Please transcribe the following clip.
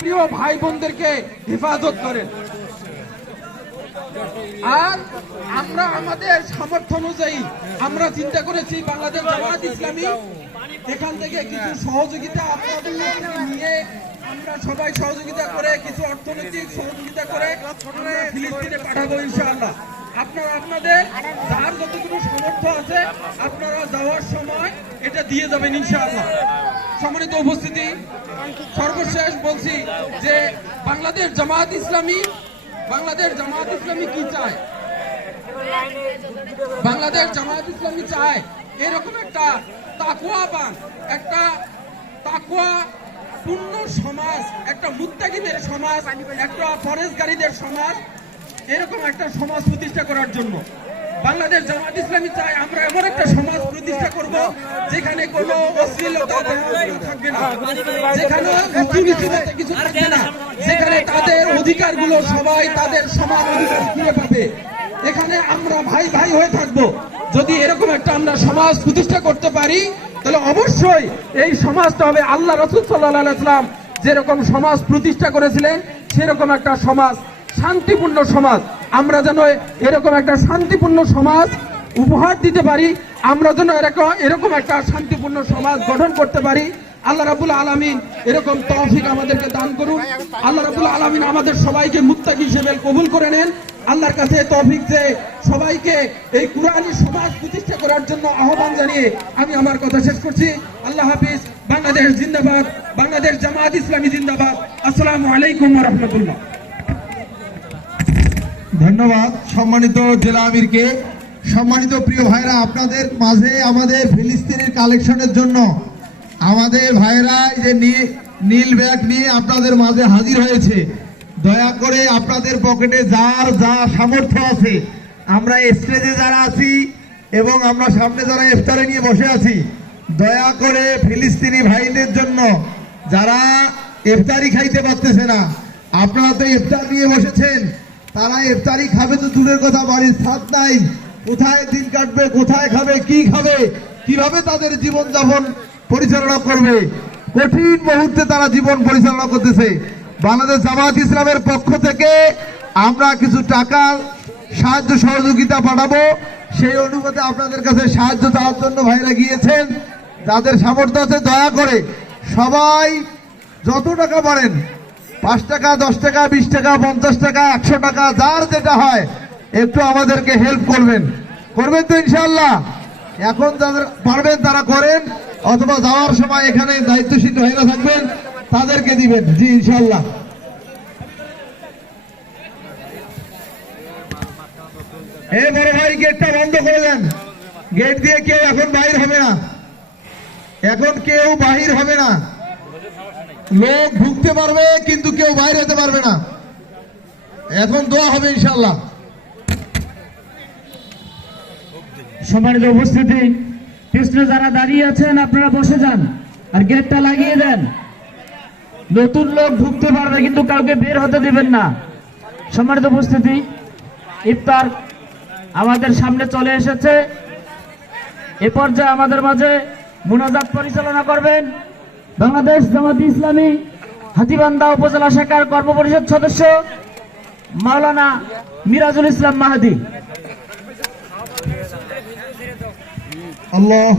প্রিয় ভাই বোনদেরকে হেফাজত করেন। আর আমরা আমাদের সামর্থ্য অনুযায়ী আমরা চিন্তা করেছি বাংলাদেশ জামায়াত ইসলামী এখান থেকে কিছু সহযোগিতা আপনাদের নিয়ে আমরা সবাই সহযোগিতা করে কিছু অর্থনৈতিক সহযোগিতা করে ফিলিস্তিনে পাঠাবো ইনশাআল্লাহ। আপনারা আপনাদের যার যতটুকু সামর্থ্য আছে আপনারা যাওয়ার সময় এটা দিয়ে যাবেন ইনশাআল্লাহ। সম্মানিত উপস্থিতি, সর্বশেষ বলছি যে বাংলাদেশ জামায়াত ইসলামী কি চায়? বাংলাদেশ জামায়াত ইসলামী চায় এরকম একটা তাকওয়াবান, একটা তাকওয়া পূর্ণ সমাজ, একটা মুত্তাকিদের সমাজ, একটা পরেশগারীদের সমাজ, এরকম একটা সমাজ প্রতিষ্ঠা করার জন্য বাংলাদেশ জামায়াত ইসলামী চায় আমরা এমন একটা সমাজ প্রতিষ্ঠা করব যেখানে কোনো অশ্লীলতা থাকবে না, যেখানে কিছু থাকবে না, যেখানে তাদের অধিকারগুলো সবাই তাদের সমান অধিকার ফিরে পাবে। এখানে আমরা ভাই ভাই হয়ে থাকবো। যদি এরকম একটা আমরা সমাজ প্রতিষ্ঠা করতে পারি তাহলে অবশ্যই এই সমাজটা হবে আল্লাহ রাসূল সাল্লাল্লাহু আলাইহি ওয়াসাল্লাম যেরকম সমাজ প্রতিষ্ঠা করেছিলেন সেরকম একটা সমাজ, শান্তিপূর্ণ সমাজ। আমরা যেন এরকম একটা শান্তিপূর্ণ সমাজ উপহার দিতে পারি, আমরা যেন এরকম একটা শান্তিপূর্ণ সমাজ গঠন করতে পারি। আল্লাহ রাব্বুল আলামিন এরকম তৌফিক আমাদেরকে দান করুন। আল্লাহ রাব্বুল আলামিন আমাদের সবাইকে মুত্তাকি হিসেবে কবুল করে নেন। আল্লাহর কাছে তৌফিক চেয়ে সবাইকে এই কুরআনী সমাজ প্রতিষ্ঠা করার জন্য আহ্বান জানিয়ে আমি আমার কথা শেষ করছি। আল্লাহ হাফিজ। বাংলাদেশ জিন্দাবাদ, বাংলাদেশ জামায়াত ইসলামী জিন্দাবাদ। আসসালামু আলাইকুম ওয়া রাহমাতুল্লাহ। ধন্যবাদ সম্মানিত জেলা আমিরকে। সম্মানিত প্রিয় ভাইরা, আপনাদের মাঝে আমাদের ফিলিস্তিনের কালেকশনের জন্য আমাদের ভাইরা যে নীল ব্যাগ নিয়ে আপনাদের মাঝে হাজির হয়েছে। দয়া করে আপনাদের পকেটে যার যা সামর্থ্য আছে, আমরা স্টেজে যারা আছি এবং আমরা সামনে যারা ইফতারে নিয়ে বসে আছি, দয়া করে ফিলিস্তিনি ভাইদের জন্য যারা ইফতারি খাইতে পারতেছে না, আপনারা তো ইফতার নিয়ে বসেছেন, তারা ইফতারি খাবে তো দূরের কথা, বাড়ির ছাদ নাই, কোথায় দিন কাটবে, কোথায় খাবে, কি খাবে, কিভাবে তাদের জীবনযাপন পরিচালনা করবে, কঠিন মুহূর্তে তারা জীবন পরিচালনা করতেছে। বাংলাদেশ জামায়াত ইসলামের পক্ষ থেকে আমরা কিছু টাকা সাহায্য সহযোগিতা পাঠাবো। সেই অনুপাতে আপনাদের কাছে সাহায্য চাওয়ার জন্য ভাইরা গিয়েছেন। যাদের সামর্থ্য আছে দয়া করে সবাই যত টাকা পারেন, 5 টাকা, 10 টাকা, 20 টাকা, 50 টাকা, 100 টাকা, যার যেটা হয় একটু আমাদেরকে হেল্প করবেন তো ইনশাআল্লাহ। এখন যাদের পারবেন তারা করেন, অথবা যাওয়ার সময় এখানে দায়িত্বশীল ভাইরা থাকবেন তাদেরকে দিবেন। জি ইনশাআল্লাহ। এই বড় ভাই গেটটা বন্ধ করে দেন। গেট দিয়ে কেউ এখন বাহির হবে না, এখন কেউ বাহির হবে না। লোক ঢুকতে পারবে কিন্তু কেউ বাইরে হতে পারবে না। এখন দোয়া হবে ইনশাআল্লাহ। সম্মানিত উপস্থিতি, পিছনে যারা দাঁড়িয়ে আছেন আপনারা বসে যান আর গেটটা লাগিয়ে দেন। নতুন লোক ঢুকতে পারবে কিন্তু কাউকে বের হতে দিবেন না। সম্মানিত উপস্থিতি, ইফতার আমাদের সামনে চলে এসেছে। এ পর্যায়ে আমাদের মাঝে মুনাজাত পরিচালনা করবেন বাংলাদেশ জামায়াত ইসলামী হাতীবান্ধা উপজেলা শাখার কর্মপরিষদ সদস্য মাওলানা মিরাজুল ইসলাম মাহাদি। আল্লাহ